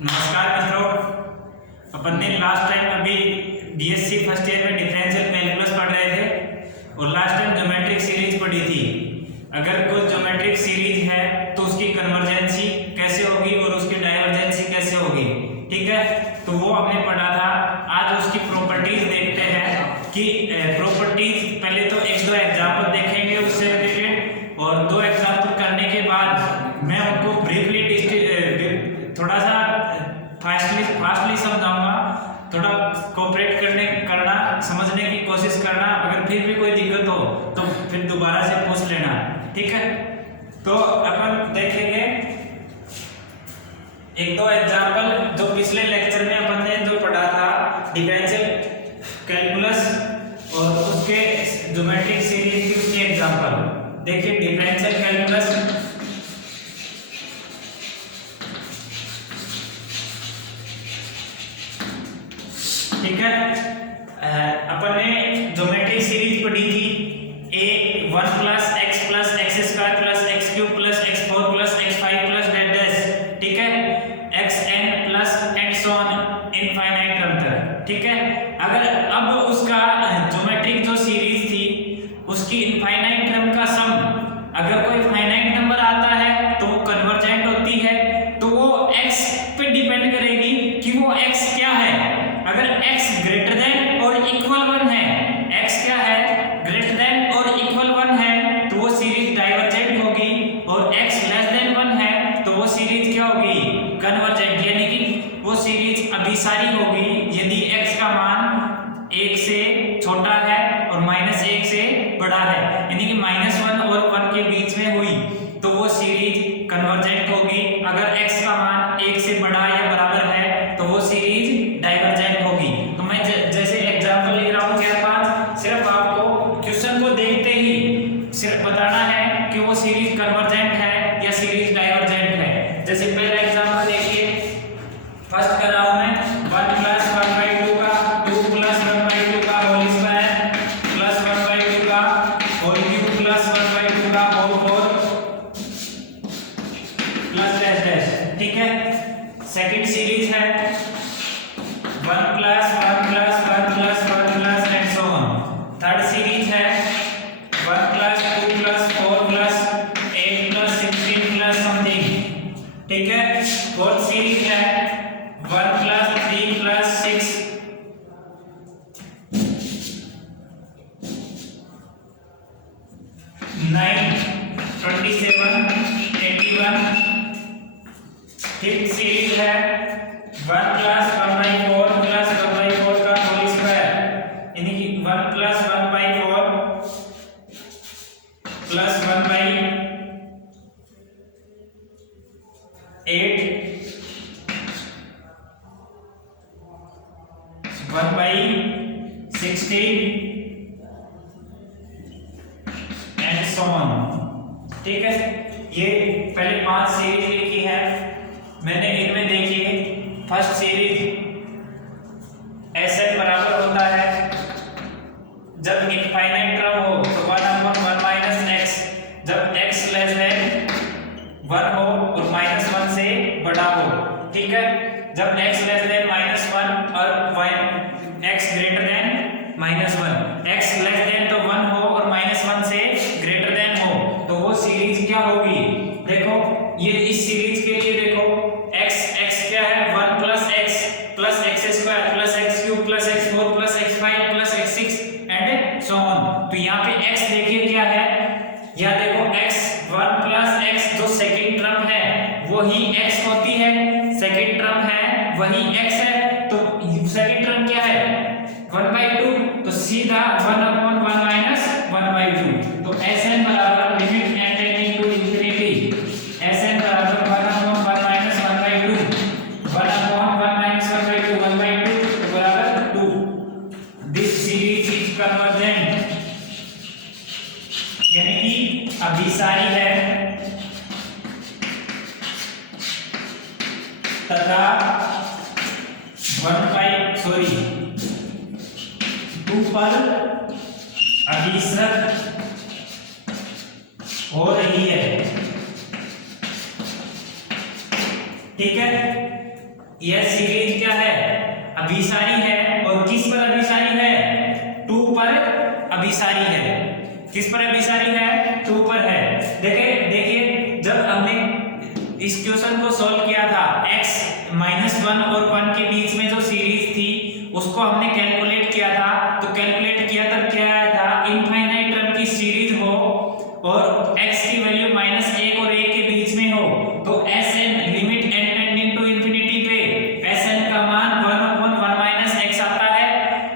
नमस्कार मित्रों, अपन ने लास्ट टाइम अभी बीएससी फर्स्ट ईयर में डिफरेंशियल कैलकुलस पढ़ रहे थे और लास्ट टाइम ज्योमेट्रिक सीरीज पढ़ी थी। अगर कोई ज्योमेट्रिक सीरीज है तो उसकी कन्वर्जेंसी कैसे होगी और उसकी डाइवर्जेंसी कैसे होगी, ठीक है। तो वो हमने पढ़ा था। आज उसकी प्रॉपर्टीज देखते हैं कि प्रॉपर्टीज पहले तो एक दो एग्जाम्पल देखेंगे उससे रिलेटेड, और दो एग्जाम्पल करने के बाद मैं उनको ब्रीफली थोड़ा सा फास्टली समझाऊंगा। थोड़ा कोऑपरेट करना, समझने की कोशिश करना। अगर फिर भी कोई दिक्कत हो तो फिर दोबारा से पूछ लेना, ठीक है। तो अपन देखेंगे एक दो एग्जाम्पल जो पिछले लेक्चर में अपन ने जो पढ़ा था डिफरेंशियल कैलकुलस और उसके ज्योमेट्रिक सीरीज की उसके एग्जाम्पल देखिए। डिफरेंशियल कैलकुलस ठीक है। अपन ने ज्योमेट्रिक सीरीज पढ़ी थी a 1 plus x square plus x cube plus x 4 plus x 5 plus dot dash, ठीक है, x n plus and so on infinite term तक, ठीक है। अगर अब उसका ज्योमेट्रिक जो सीरीज थी उसकी इनफाइनाइट टर्म का सम अगर कोई फाइनाइट नंबर आता है तो वो कन्वर्जेंट होती है, तो वो x पे डिपेंड करेगी कि वो x क्या है। अगर x ग्रेटर देन और इक्वल 1 है, x क्या है, ग्रेटर देन और इक्वल 1 है, तो वो सीरीज डाइवर्जेंट होगी, और x लेस देन 1 है तो वो सीरीज क्या होगी, कन्वर्जेंट, यानी कि वो सीरीज अभिसारी होगी यदि x का मान 1 से छोटा है और -1 से बड़ा है, यानी कि -1 और 1 के बीच में हुई तो वो सीरीज कन्वर्जेंट होगी। अगर x का मान 1 से बड़ा या बराबर है तो वो सीरीज डाइवर्जेंट होगी। तो मैं जैसे एग्जांपल ले रहा हूं 4-5, सिर्फ आपको क्वेश्चन को देखते ही सिर्फ बताना है कि वो सीरीज कन्वर्जेंट है या सीरीज डाइवर्जेंट है। जैसे पहला एग्जांपल देखिए, फर्स्ट कर रहा हूं मैं 1 प्लस 1/2 का 2 प्लस 1/2 का होल स्क्वायर प्लस 1/2 का होल क्यूब प्लस 1/2 का होल 4 प्लस डैश डैश, ठीक है। सेकंड सीरीज है 1 plus 1 plus 1 plus 1 plus and so on. Third series है 1 plus 2 plus 4 plus 8 plus 16 plus something, ठीक है। फोर्थ सीरीज है 1 प्लस 3 प्लस 6 9 27 81। फिफ्थ सीरीज है 1 प्लस 1/4 प्लस 1/4 का होल स्क्वायर, यानी कि 1 plus 1/4 plus 1/8 1/16 and so on, ठीक है। ये पहले 5 सीरीज लिखी है मैंने। इनमें देखिए फर्स्ट सीरीज Sn बराबर होता है जब इनफाइनाइट टर्म हो तो 1/1 - x, जब x लेस देन 1 हो और -1 से बड़ा हो, ठीक है। जब x लेस देन -1 और x greater than -1, x less than तो 1 हो और -1 से ग्रेटर देन हो तो वो सीरीज क्या होगी। देखो ये इस सीरीज के लिए देखो x क्या है 1 plus x plus x square plus x cube plus x 4 plus x 5 plus x 6 and so on. तो यहाँ पे x देखिए क्या है, या देखो x 1 प्लस x जो सेकंड टर्म है वही x होती है, सेकंड टर्म है वही x है, तो सेकंड टर्म क्या है 1/2, तो सीधा 1/1 माइनस 1/2। तो Sn बराबर limit n tending to infinity, Sn बराबर 1/1 माइनस 1/2, 1/1 माइनस 1/2 1/2 बराबर 2। दिस सीरीज इज कन्वर्जेंट, यानी कि अभिसारी है तथा 2 पर अभिसर हो रही है, ठीक है। यह सीरीज क्या है, अभिसारी है। और किस पर अभिसारी है, 2 पर अभिसारी है। किस पर अभिसारी है, 2 पर है। देखिए जब हमने इस क्वेश्चन को सॉल्व किया था, x -1 और 1 के बीच में जो सीरीज थी उसको हमने कैलकुलेट किया था। तो कैलकुलेट किया तब क्या आया था, इनफाइनाइट टर्म की सीरीज हो और x की वैल्यू -1 और 1 के बीच में हो, तो Sn limit n tending to infinity पे Sn का मान 1/1 - x आता है।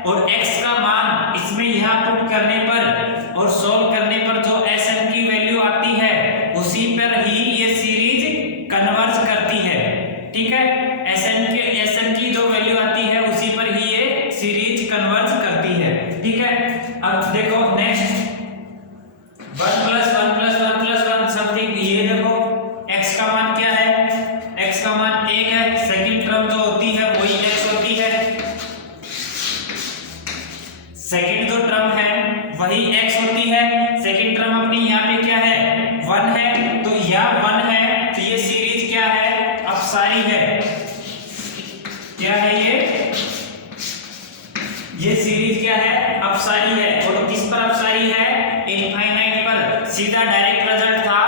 और x का मान इसमें यहाँ पुट करने पर और सॉल्व करने पर जो Sn की वैल्यू आती है उसी पर ही ये सीरीज कन्वर्ज करती है। ठीक है, Sn की जो वैल्यू आती है उसी पर ही ये सीरीज कन्वर्ज करती है। ठीक है, अब देखो नेक्स्ट 1 + 1 + 1 + 1 समथिंग। ये देखो x का मान क्या है, x का मान 1 है। सेकंड टर्म जो होती है वही x होती है, सेकंड जो टर्म है वही x होती है। सेकंड टर्म अपनी यहाँ पे क्या है, 1 है। तो यह 1 है तो ये सीरीज क्या है, अपसारी है। क्या है ये सीरीज क्या है, अपसारी है। और किस पर अपसारी है, इनफाइनाइट पर। सीधा डायरेक्ट रिजल्ट था,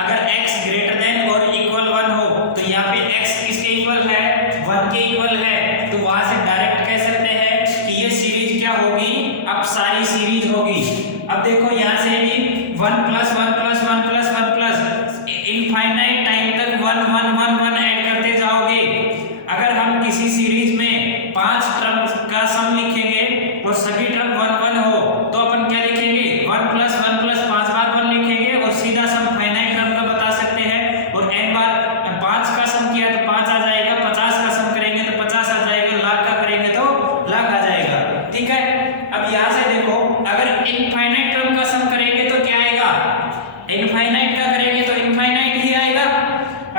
अगर x ग्रेटर देन और इक्वल 1 हो तो यहाँ पे x किसके इक्वल है, 1 के इक्वल है। तो वहां से डायरेक्ट कह सकते हैं कि ये सीरीज क्या होगी, अपसारी सीरीज होगी। अब देखो यहाँ से भी 1 + 1 + 1 + 1 प्लस इनफाइनाइट टाइम तक 1 1 1 1 ऐड करते जाओगे। अगर हम किसी सीरीज में 5 टर्म का सम लिखेंगे और सभी टर्म 1 1 हो तो अपन क्या लिखेंगे, 1 + 1 + 5 बार 1 लिखेंगे और सीधा सम फाइनाइट टर्म का बता सकते हैं। और n बार 5 का सम किया तो 5 आ जाएगा, 50 का सम करेंगे तो 50 आ जाएगा, लाख का करेंगे तो लाख आ जाएगा। ठीक है, अब यहाँ से देखो अगर इनफाइनाइट टर्म का सम करेंगे तो क्या आएगा, इनफाइनाइट का करेंगे तो इनफाइनाइट ही आएगा।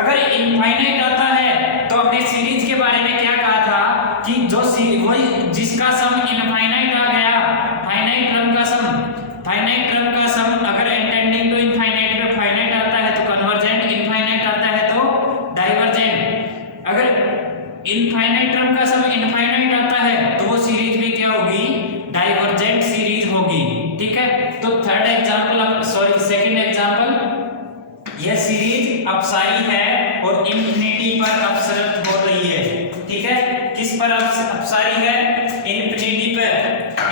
अगर इनफाइनाइट आता है तो अपने सीरीज के बारे में क्या कहा था कि जो वही जिसका सम इनफाइनाइट आ गया, फाइनाइट टर्म का सम, फाइनाइट टर्म का सम अगर टेंडिंग टू इनफाइनाइट पे फाइनाइट आता है तो कन्वर्जेंट, इनफाइनाइट आता है तो डाइवर्जेंट। अगर इनफाइनाइट टर्म का सम इनफाइनाइट आता है तो वो सीरीज में क्या होगी, डाइवर्जेंट सीरीज होगी। ठीक है, तो third example, sorry second example, यह सीरीज अपसारी है और इंफिनिटी पर अपसरित हो रही है। ठीक है, किस पर अपसारी है, इंफिनिटी पर,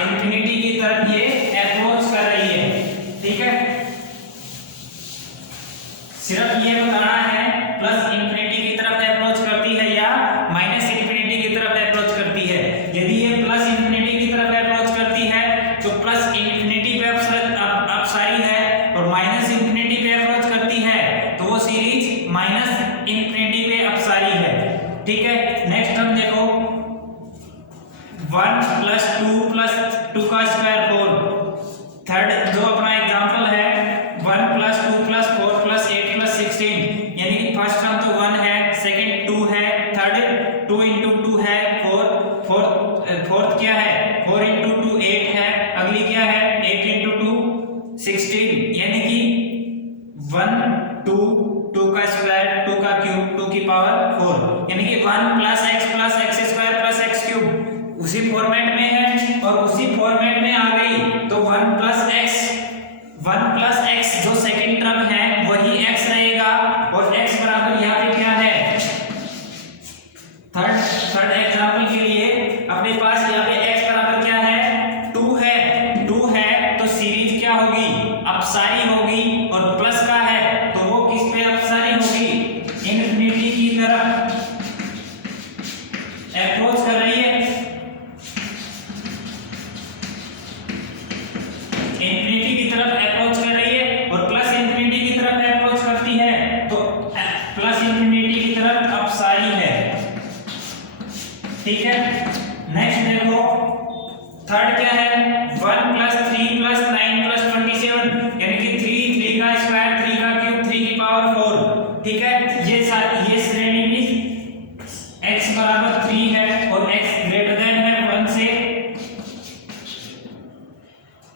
इंफिनिटी की तरफ ये अप्रोच कर रही है। ठीक है, सिर्फ ये बताना है प्लस इंफिनिटी की तरफ अप्रोच करती है या माइनस इंफिनिटी की तरफ अप्रोच करती है। यदि ये प्लस इंफिनिटी की तरफ अप्रोच करती है तो प्लस इंफिनिटी पे अपसारी है, और माइनस इंफिनिटी पे अप्रोच करती है तो वो सीरीज माइनस इंफिनिटी पे अपसारी है। ठीक है, नेक्स्ट हम देखो 1 + 2 + 2 का स्क्वायर 4। थर्ड जो अपना एग्जांपल है 1 + 2 + 4 + 8 + 16, यानी कि फर्स्ट टर्म तो 1 है, सेकंड 2 है, थर्ड 2 × 2 है 4, फोर्थ क्या है 4 × 2 8 है, अगली क्या है 8 × 2 16, यानी कि 1 2 2 का स्क्वायर 2 का क्यूब 2 की पावर 4, यानी कि 1 + x + x² + x³ उसी फॉर्मेट में है और उसी फॉर्मेट में आ गई तो 1 + x जो सेकंड टर्म है वही x रहेगा। और x बराबर यहाँ पे क्या है, थर्ड एग्जांपल के लिए अपने पास यहाँ पे x बराबर क्या है, 2 है तो सीरीज क्या होगी, अपसारी होगी। और प्लस का है तो वो किस पे अपसारी होगी, इंफिनिटी की तरफ अप्रोच कर रही है, इंफिनिटी की तरफ अप्रोच कर रही है। और प्लस इंफिनिटी की तरफ अप्रोच करती है तो प्लस इंफिनिटी की तरफ अपसारी है। ठीक है, नेक्स्ट देखो थर्ड क्या है, 1 + 3 + 9 + 27, यानी कि 3 का स्क्वायर 3 का क्यूब 3 की पावर 4। ठीक है, ये श्रेणी में x बराबर 3 है और x ग्रेटर देन है 1 से,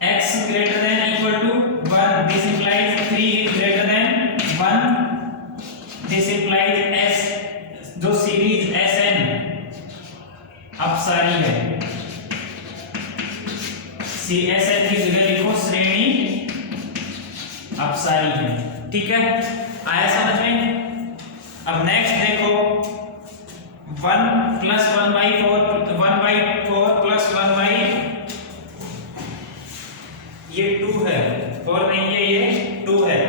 x greater than equal to 1, this implies 3 is greater than 1, this implies s जो सीरीज Sn अपसारी है। CSL की जगह लिखो श्रेणी अपसारी है। ठीक है, आया समझ में? अब नेक्स्ट देखो 1 + 1/4 + 1/, ये 2 है और नहीं है, ये 2 है।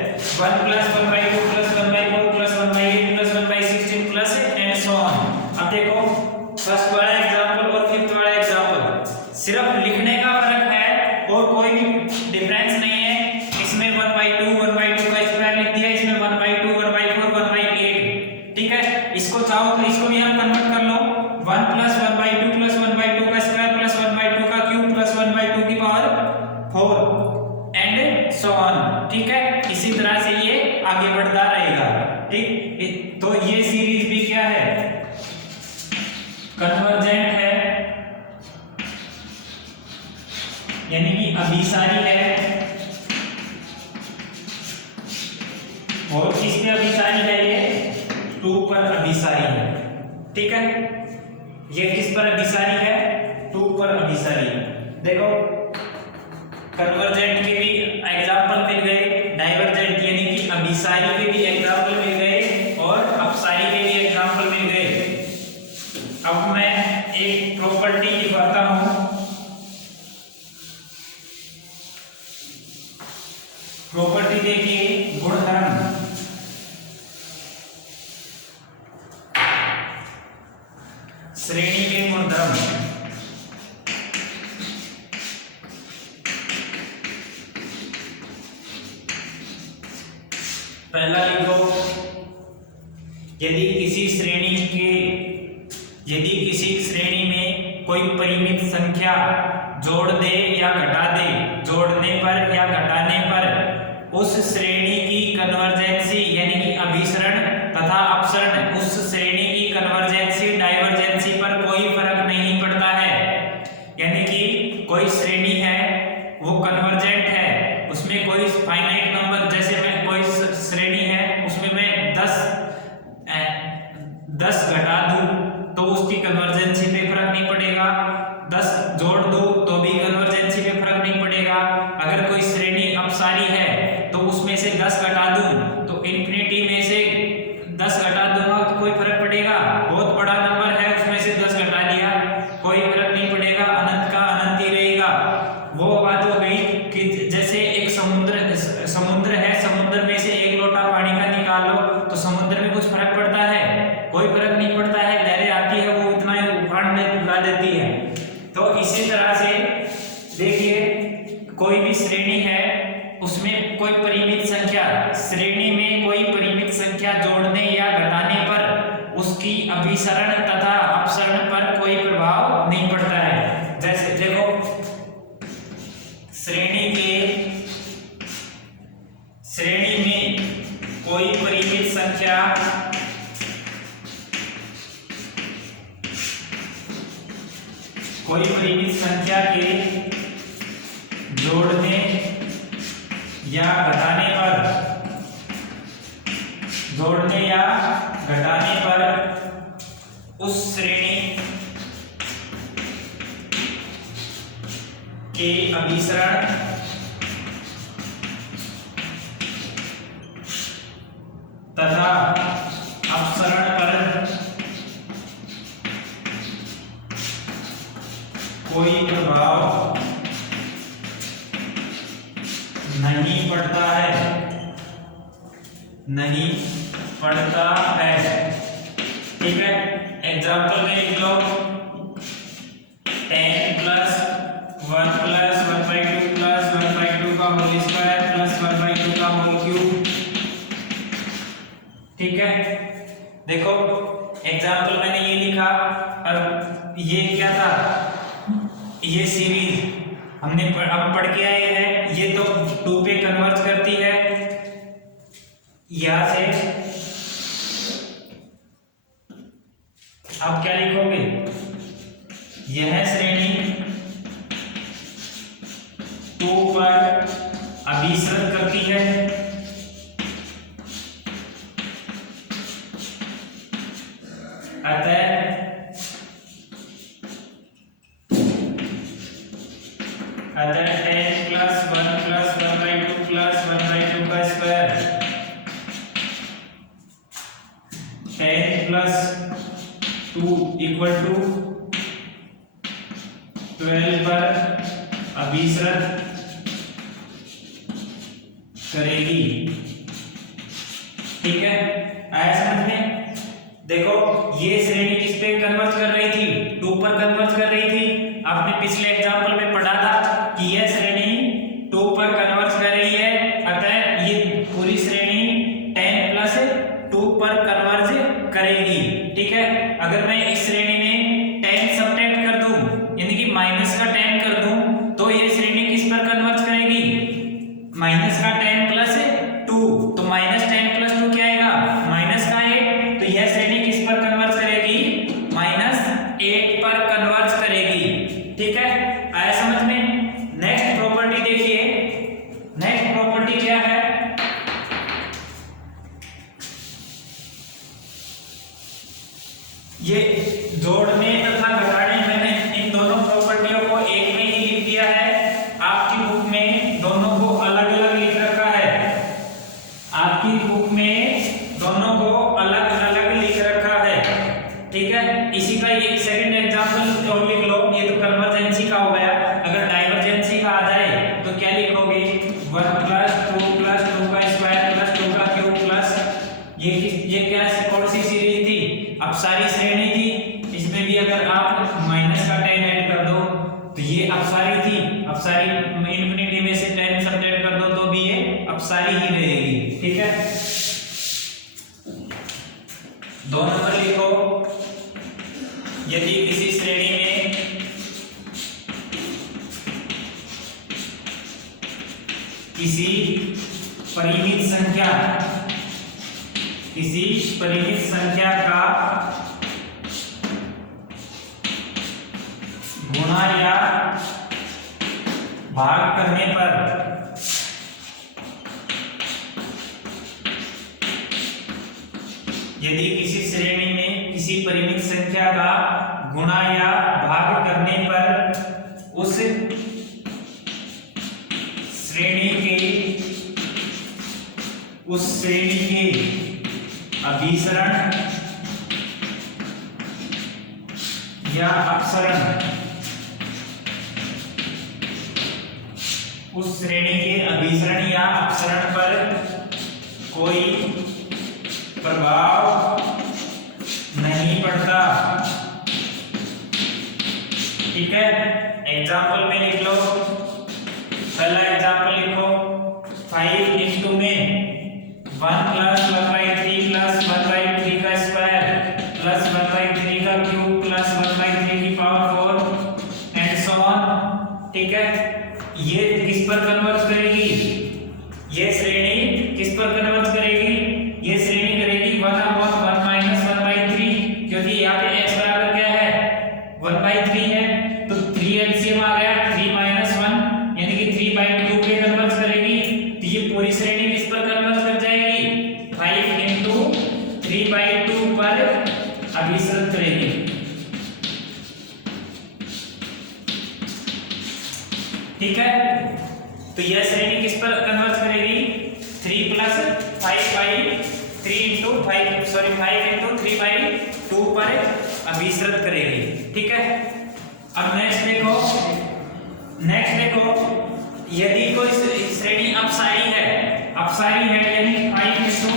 1 + 1/2 + 1/4 + 1/8 + 1/16 प्लस एंड सो ऑन। अब देखो फर्स्ट वाला एग्जांपल और फिफ्थ वाला एग्जांपल सिर्फ लिखने का फर्क है और कोई भी डिफरेंस नहीं है। इसमें 1/2 का स्क्वायर लिख दिया, इसमें 1/2 1/4 1/8। ठीक है, इसको चाहो तो इसको भी हम कन्वर्ट कर लो। 1 + 1/2 + 1/2 का स्क्वायर + 1/2 का क्यूब + 1/2 की पावर 4 एंड सो ऑन। ठीक है, इसी तरह से ये आगे बढ़ता रहेगा। ठीक, तो ये सीरीज भी क्या है? कन्वर्जेंट है, यानी कि अभिसारी है। और किस पे अभिसारी है? ये 2 पर अभिसारी है। ठीक है, ये किस पर अभिसारी है? 2 पर अभिसारी है। देखो कन्वर्जेंट के भी एग्जांपल मिल गए, डाइवर्जेंट यानी कि अभिसारी के भी एग्जांपल मिल गए और अपसारी के भी एग्जांपल मिल गए। अब मैं एक प्रॉपर्टी लिखवाता हूं। प्रॉपर्टी देखिए, गुणधर्म। श्रेणी के गुणधर्म। पहला लिखो, यदि किसी श्रेणी में कोई परिमित संख्या जोड़ दे या घटा दे, जोड़ने पर या घटाने पर उस श्रेणी की कन्वर्जेंसी यानी कि अभिसरण तथा अपसरण, उस श्रेणी की कन्वर्जेंसी डाइवर्जेंसी पर कोई फर्क नहीं पड़ता है। यानी कि कोई श्रेणी है वो कन्वर्जेंट है, उसमें कोई फाइनाइट नंबर, जैसे मैं कोई श्रेणी है उसमें मैं 10 घटा दूं तो उसकी कन्वर्जेंसी पे फर्क नहीं पड़ेगा, 10 जोड़ दूं तो भी कन्वर्जेंसी पे फर्क नहीं पड़ेगा। अगर कोई श्रेणी अपसारी है तो उसमें से 10 घटा दूं तो इंफिनिटी में से 10 घटा दूंगा तो कोई फर्क पड़ेगा? बहुत बड़ा नंबर है उसमें से 10 घटा दिया, कोई फर्क नहीं पड़ेगा, अनंत का अनंत ही रहेगा। वो बात हो गई कि जैसे एक समुद्र है, समुद्र में से 1 लोटा पानी का निकालो तो समुद्र में कुछ फर्क पड़ता है? कोई फर्क नहीं पड़ता है, लहरें आती है वो इतना ही उफान ला देती है। तो इसी तरह से देखिए कोई भी श्रेणी है उसमें कोई परिमित संख्या, श्रेणी में कोई परिमित संख्या जोड़ने या घटाने पर उसकी अभिसरण तथा अपसरण पर कोई प्रभाव नहीं पड़ता है। जैसे देखो श्रेणी में कोई परिमित संख्या के जोड़ने या घटाने पर उस श्रेणी के अभिसरण तथा अपसरण पर कोई प्रभाव नहीं पड़ता है। ठीक है, एग्जाम्पल में लिख लो 10 + 1 + 1/2 + 1/2 का होल स्क्वायर + 1/2 का होल क्यूब। ठीक है, देखो एग्जाम्पल मैंने ये लिखा और ये क्या था? ये सीरीज हमने हम पढ़ के आए हैं, ये तो 2 पे कन्वर्ज करती है। यहां से आप क्या लिखोगे? यह श्रेणी 2 पर अभिसरण करती है, अतः अतः 10 प्लस 1 प्लस 1/2 प्लस 1/2 का स्क्वायर 10 प्लस 2 इक्वल टू 12 पर अभिसरण करेगी। ठीक है, आया समझ में? देखो ये श्रेणी किस पे कन्वर्ज कर रही थी? 2 पर कन्वर्ज कर रही थी। आपने पिछले एग्जांपल में पढ़ा था कि यह श्रेणी 2 पर कन्वर्ज कर रही है, अतः ये पूरी श्रेणी 10 प्लस 2 पर कन्वर्ज करेगी। ठीक है, अगर मैं इस श्रेणी में 10 सब्ट्रैक्ट कर दूं, यानी कि माइनस का 10 कर दूं, तो ये श्रेणी किस पर कन्वर्ज करेगी? माइनस का 10 प्लस 2, तो माइनस 10 प्लस 2 क्या आएगा? माइनस का 8, तो यह श्रेणी किस पर कन्वर्ज करेगी? -8 पर कन्वर्ज करेगी। ठीक है, आया समझ में? नेक्स्ट प्रॉपर्टी देखिए, नेक्स्ट प्रॉपर्टी क्या है? ये जोड़ने तथा घटाने, मैंने इन दोनों प्रॉपर्टियों को एक में ही लिख दिया है। आपकी बुक में दोनों को अलग अलग लिख रखा है, आपकी बुक में दोनों को अलग अलग लिख रखा है। ठीक है, इसी का एक सेकंड एग्जांपल और लिख लो। ये तो कन्वर्जेंसी का हो गया। अगर डाइवर्जेंसी का आ जाए तो क्या लिखोगे? 1 प्लस 2 प्लस 2 का स्क्वायर प्लस 2 का क्यूब प्लस ये क्या कौन सी सीरीज थी? अपसारी श्रेणी थी। इसमें भी अगर आप माइनस का 10 ऐड कर दो तो ये अपसारी थी। अपसारी इंफिनिटी में से 10 सब्ट्रैक्ट कर दो तो भी ये अपसारी ही रहेगी। ठीक है, 2 नंबर लिखो। यदि किसी श्रेणी में किसी परिमित संख्या का गुणा या भाग करने पर यदि किसी श्रेणी में किसी परिमित संख्या का गुणा या भाग करने पर उस श्रेणी के अभिसरण या अपसरण, उस श्रेणी के अभिसरण या अपसरण पर कोई प्रभाव नहीं पड़ता। ठीक है, एग्जाम्पल में लिख लो। पहला एग्जाम्पल लिखो, 5 इंटू में 1 प्लस 1/3 प्लस 1/3 का स्क्वायर प्लस 1/3 का क्यूब प्लस 1/3 की पावर 4 एंड सो ऑन। ठीक है, ये किस पर कन्वर्ज करेगी? ये श्रेणी किस पर कन्वर्ज करेगी? ये श्रेणी करेगी 1/1 माइनस 1/3, क्योंकि यहाँ पे x बराबर क्या है? 1/3 है, तो 3 एलसीएम आ गया, 3 माइनस 1 यानी कि 3/2 पे कन्वर्ज करेगी। तो ये पूरी श्रेणी किस पर कन्वर्ज कर जाएगी? 5 इंटू 3/2 पर अभिसरण करेगी। ठीक है, तो यह श्रेणी किस पर कन्वर्ज करेगी? 3 प्लस 5/3 इंटू 5 इंटू 3/2 पर अभिसरण करेगी। ठीक है, अब नेक्स्ट देखो, यदि कोई श्रेणी अपसारी है यानी 5 इंटू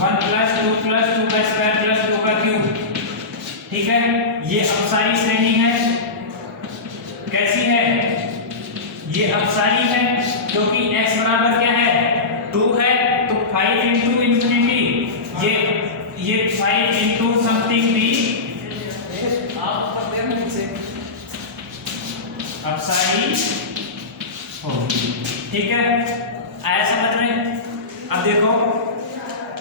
1 प्लस 2 प्लस 2 का स्क्वायर प्लस 2 का क्यूब। ठीक है, ये अपसारी श्रेणी है। कैसी है? ये अपसारी है क्योंकि x बराबर क्या है? 2 है, तो 5 इंटू इंफिनिटी, ये 5 इंटू समथिंग भी अपसारी होगी। ठीक है, आया समझ में? अब देखो,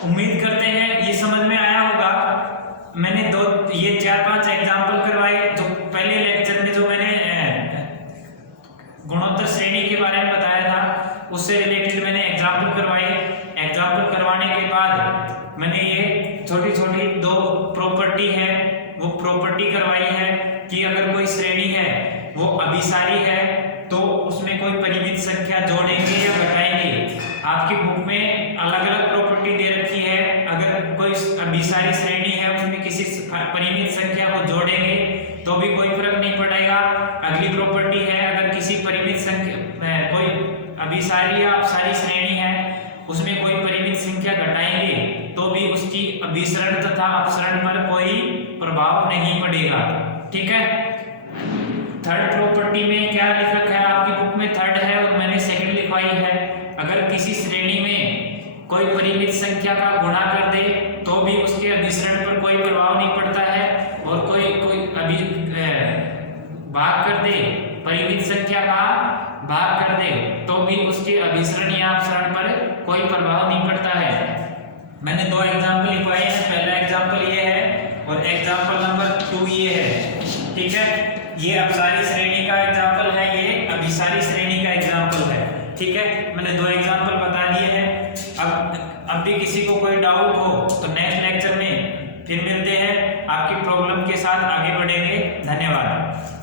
उम्मीद करते हैं ये समझ में आया होगा। मैंने 4-5 एग्जाम्पल करवाए। जो पहले लेक्चर में जो मैंने गुणोत्तर श्रेणी के बारे में बताया था, उससे रिलेटेड मैंने एग्जाम्पल करवाए। एग्जाम्पल करवाने के बाद मैंने ये छोटी छोटी 2 प्रॉपर्टी है वो प्रॉपर्टी करवाई है कि अगर कोई श्रेणी है वो अभिसारी है तो उसमें कोई परिमित संख्या जोड़ेंगे या घटाएंगे। आपकी बुक में अलग अलग प्रॉपर्टी दे रखी है, अगर कोई अभिसारी श्रेणी है उसमें किसी परिमित संख्या को जोड़ेंगे तो भी कोई फर्क नहीं पड़ेगा। अगली प्रॉपर्टी है, अगर किसी परिमित संख्या कोई अभिसारी या अपसारी श्रेणी है उसमें कोई परिमित संख्या घटाएंगे तो भी उसकी अभिसरण तथा अपसरण पर कोई प्रभाव नहीं पड़ेगा। ठीक है। थर्ड प्रॉपर्टी में क्या लिख रखा है, आपकी बुक में थर्ड है और मैंने सेकंड लिखवाई है। अगर किसी श्रेणी में कोई परिमित संख्या का गुणा कर दे तो भी उसके अभिसरण पर कोई प्रभाव नहीं पड़ता है, और कोई भाग कर दे, परिमित संख्या का भाग कर दे तो भी उसके अभिसरण या अपसरण पर कोई प्रभाव नहीं पड़ता है। मैंने दो एग्जाम्पल लिखवाए हैं, पहला एग्जाम्पल ये है और एग्जाम्पल नंबर 2 ये है। ठीक है, ये अपसारी श्रेणी का एग्जाम्पल है, ये अभिसारी श्रेणी का एग्जाम्पल है। ठीक है, मैंने दो एग्जाम्पल बता दिए हैं। अब भी किसी को कोई डाउट हो तो नेक्स्ट लेक्चर में फिर मिलते हैं, आपकी प्रॉब्लम के साथ आगे बढ़ेंगे। धन्यवाद।